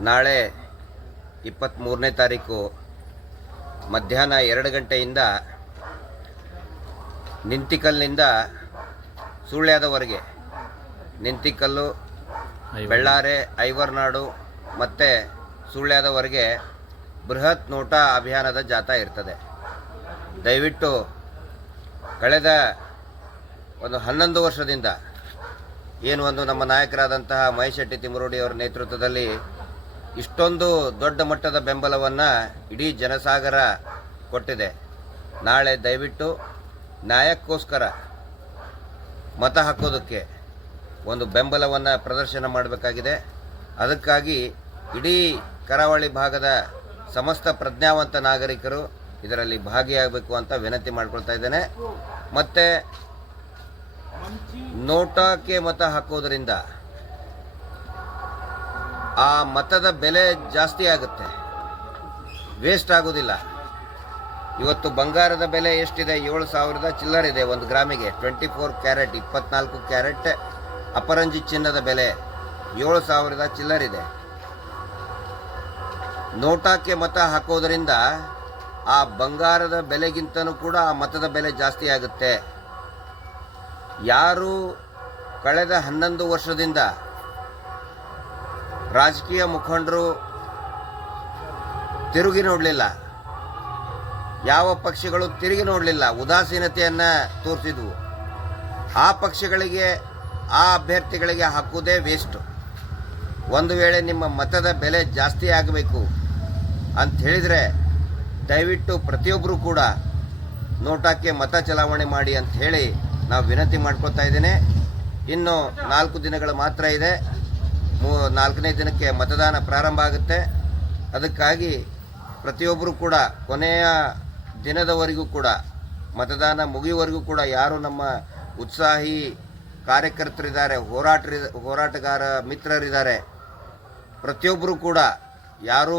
ನಾಳೆ ಇಪ್ಪತ್ತ್ಮೂರನೇ ತಾರೀಕು ಮಧ್ಯಾಹ್ನ ಎರಡು ಗಂಟೆಯಿಂದ ನಿಂತಿಕಲ್ನಿಂದ ಸುಳ್ಯಾದವರೆಗೆ ನಿಂತಿಕಲ್ಲು ಬೆಳ್ಳಾರೆ ಐವರ್ನಾಡು ಮತ್ತು ಸುಳ್ಯಾದವರೆಗೆ ಬೃಹತ್ ನೋಟ ಅಭಿಯಾನದ ಜಾಥಾ ಇರ್ತದೆ. ದಯವಿಟ್ಟು ಕಳೆದ ಒಂದು ಹನ್ನೊಂದು ವರ್ಷದಿಂದ ಏನು ಒಂದು ನಮ್ಮ ನಾಯಕರಾದಂತಹ ಮಹೇಶ್ ಶೆಟ್ಟಿ ತಿಮರೋಡಿ ಅವರ ನೇತೃತ್ವದಲ್ಲಿ ಇಷ್ಟೊಂದು ದೊಡ್ಡ ಮಟ್ಟದ ಬೆಂಬಲವನ್ನು ಇಡೀ ಜನಸಾಗರ ಕೊಟ್ಟಿದೆ. ನಾಳೆ ದಯವಿಟ್ಟು ನ್ಯಾಯಕ್ಕೋಸ್ಕರ ಮತ ಹಾಕೋದಕ್ಕೆ ಒಂದು ಬೆಂಬಲವನ್ನು ಪ್ರದರ್ಶನ ಮಾಡಬೇಕಾಗಿದೆ. ಅದಕ್ಕಾಗಿ ಇಡೀ ಕರಾವಳಿ ಭಾಗದ ಸಮಸ್ತ ಪ್ರಜ್ಞಾವಂತ ನಾಗರಿಕರು ಇದರಲ್ಲಿ ಭಾಗಿಯಾಗಬೇಕು ಅಂತ ವಿನಂತಿ ಮಾಡ್ಕೊಳ್ತಾ ಇದ್ದೇನೆ. ಮತ್ತು ನೋಟಕ್ಕೆ ಮತ ಹಾಕೋದ್ರಿಂದ ಆ ಮತದ ಬೆಲೆ ಜಾಸ್ತಿ ಆಗುತ್ತೆ. ವೇಸ್ಟ್ ಆಗೋದಿಲ್ಲ. ಇವತ್ತು ಬಂಗಾರದ ಬೆಲೆ ಎಷ್ಟಿದೆ? ಏಳು ಸಾವಿರದ ಚಿಲ್ಲರಿದೆ ಒಂದು ಗ್ರಾಮಿಗೆ. ಟ್ವೆಂಟಿ ಫೋರ್ ಕ್ಯಾರೆಟ್, ಇಪ್ಪತ್ನಾಲ್ಕು ಕ್ಯಾರೆಟ್, ಅಪರಂಜಿ ಚಿನ್ನದ ಬೆಲೆ ಏಳು ಸಾವಿರದ ಚಿಲ್ಲರಿದೆ ನೋಟಾಕ್ಕೆ ಮತ ಹಾಕೋದರಿಂದ ಆ ಬಂಗಾರದ ಬೆಲೆಗಿಂತನೂ ಕೂಡ ಆ ಮತದ ಬೆಲೆ ಜಾಸ್ತಿ ಆಗುತ್ತೆ. ಯಾರು ಕಳೆದ ಹನ್ನೊಂದು ವರ್ಷದಿಂದ ರಾಜಕೀಯ ಮುಖಂಡರು ತಿರುಗಿ ನೋಡಲಿಲ್ಲ. ಯಾವ ಪಕ್ಷಗಳು ತಿರುಗಿ ನೋಡಲಿಲ್ಲ. ಉದಾಸೀನತೆಯನ್ನು ತೋರಿಸಿದ್ವು. ಆ ಪಕ್ಷಗಳಿಗೆ, ಆ ಅಭ್ಯರ್ಥಿಗಳಿಗೆ ಹಾಕುವುದೇ ವೇಸ್ಟು ಒಂದು ವೇಳೆ ನಿಮ್ಮ ಮತದ ಬೆಲೆ ಜಾಸ್ತಿ ಆಗಬೇಕು ಅಂತ ಹೇಳಿದರೆ ದಯವಿಟ್ಟು ಪ್ರತಿಯೊಬ್ಬರು ಕೂಡ ನೋಟಾಕ್ಕೆ ಮತ ಚಲಾವಣೆ ಮಾಡಿ ಅಂತ ಹೇಳಿ ನಾವು ವಿನಂತಿ ಮಾಡ್ಕೊತಾ ಇದ್ದೇನೆ. ಇನ್ನು ನಾಲ್ಕು ದಿನಗಳು ಮಾತ್ರ ಇದೆ. ಮೂ ನಾಲ್ಕನೇ ದಿನಕ್ಕೆ ಮತದಾನ ಪ್ರಾರಂಭ ಆಗುತ್ತೆ. ಅದಕ್ಕಾಗಿ ಪ್ರತಿಯೊಬ್ಬರು ಕೂಡ ಕೊನೆಯ ದಿನದವರೆಗೂ ಕೂಡ, ಮತದಾನ ಮುಗಿಯುವವರೆಗೂ ಕೂಡ ಯಾರು ನಮ್ಮ ಉತ್ಸಾಹಿ ಕಾರ್ಯಕರ್ತರಿದ್ದಾರೆ ಹೋರಾಟ ಹೋರಾಟಗಾರ ಮಿತ್ರರಿದ್ದಾರೆ, ಪ್ರತಿಯೊಬ್ಬರು ಕೂಡ ಯಾರೂ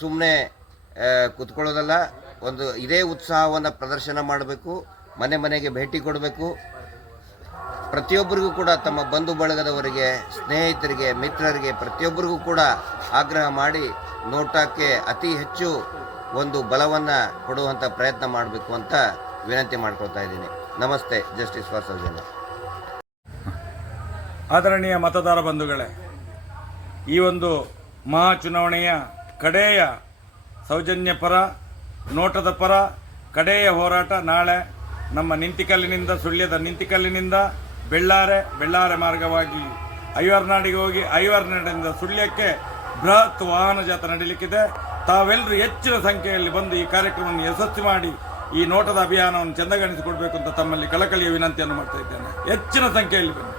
ಸುಮ್ಮನೆ ಕೂತ್ಕೊಳ್ಳೋದಲ್ಲ. ಒಂದು ಇದೇ ಉತ್ಸಾಹವನ್ನು ಪ್ರದರ್ಶನ ಮಾಡಬೇಕು, ಮನೆ ಮನೆಗೆ ಭೇಟಿ ಕೊಡಬೇಕು. ಪ್ರತಿಯೊಬ್ಬರಿಗೂ ಕೂಡ ತಮ್ಮ ಬಂಧು ಬಳಗದವರಿಗೆ, ಸ್ನೇಹಿತರಿಗೆ, ಮಿತ್ರರಿಗೆ ಪ್ರತಿಯೊಬ್ಬರಿಗೂ ಕೂಡ ಆಗ್ರಹ ಮಾಡಿ ನೋಟಕ್ಕೆ ಅತಿ ಹೆಚ್ಚು ಒಂದು ಬಲವನ್ನು ಕೊಡುವಂಥ ಪ್ರಯತ್ನ ಮಾಡಬೇಕು ಅಂತ ವಿನಂತಿ ಮಾಡ್ಕೊಳ್ತಾ ಇದ್ದೀನಿ. ನಮಸ್ತೆ, ಜಸ್ಟಿಸ್ ಫಾರ್ ಸೌಜನ್ಯ. ಆದರಣೀಯ ಮತದಾರ ಬಂಧುಗಳೇ, ಈ ಒಂದು ಮಹಾ ಚುನಾವಣೆಯ ಕಡೆಯ ಸೌಜನ್ಯ ಪರ, ನೋಟದ ಪರ, ಕಡೆಯ ಹೋರಾಟ ನಾಳೆ ನಮ್ಮ ನಿಂತಿಕಲ್ಲಿನಿಂದ, ಸುಳ್ಯದ ನಿಂತಿಕಲ್ಲಿನಿಂದ ಬೆಳ್ಳಾರೆ ಬೆಳ್ಳಾರೆ ಮಾರ್ಗವಾಗಿ ಐವರ್ನಾಡಿಗೆ ಹೋಗಿ ಐವರ್ನಾಡಿನಿಂದ ಸುಳ್ಯಕ್ಕೆ ಬೃಹತ್ ವಾಹನ ಜಾಥಾ ನಡೀಲಿಕ್ಕಿದೆ. ತಾವೆಲ್ಲರೂ ಹೆಚ್ಚಿನ ಸಂಖ್ಯೆಯಲ್ಲಿ ಬಂದು ಈ ಕಾರ್ಯಕ್ರಮವನ್ನು ಯಶಸ್ವಿ ಮಾಡಿ ಈ ನೋಟದ ಅಭಿಯಾನವನ್ನು ಚಂದಗಾಣಿಸಿಕೊಡಬೇಕು ಅಂತ ತಮ್ಮಲ್ಲಿ ಕಳಕಳಿಯ ವಿನಂತಿಯನ್ನು ಮಾಡ್ತಾ ಇದ್ದೇನೆ. ಹೆಚ್ಚಿನ ಸಂಖ್ಯೆಯಲ್ಲಿ ಬನ್ನಿ.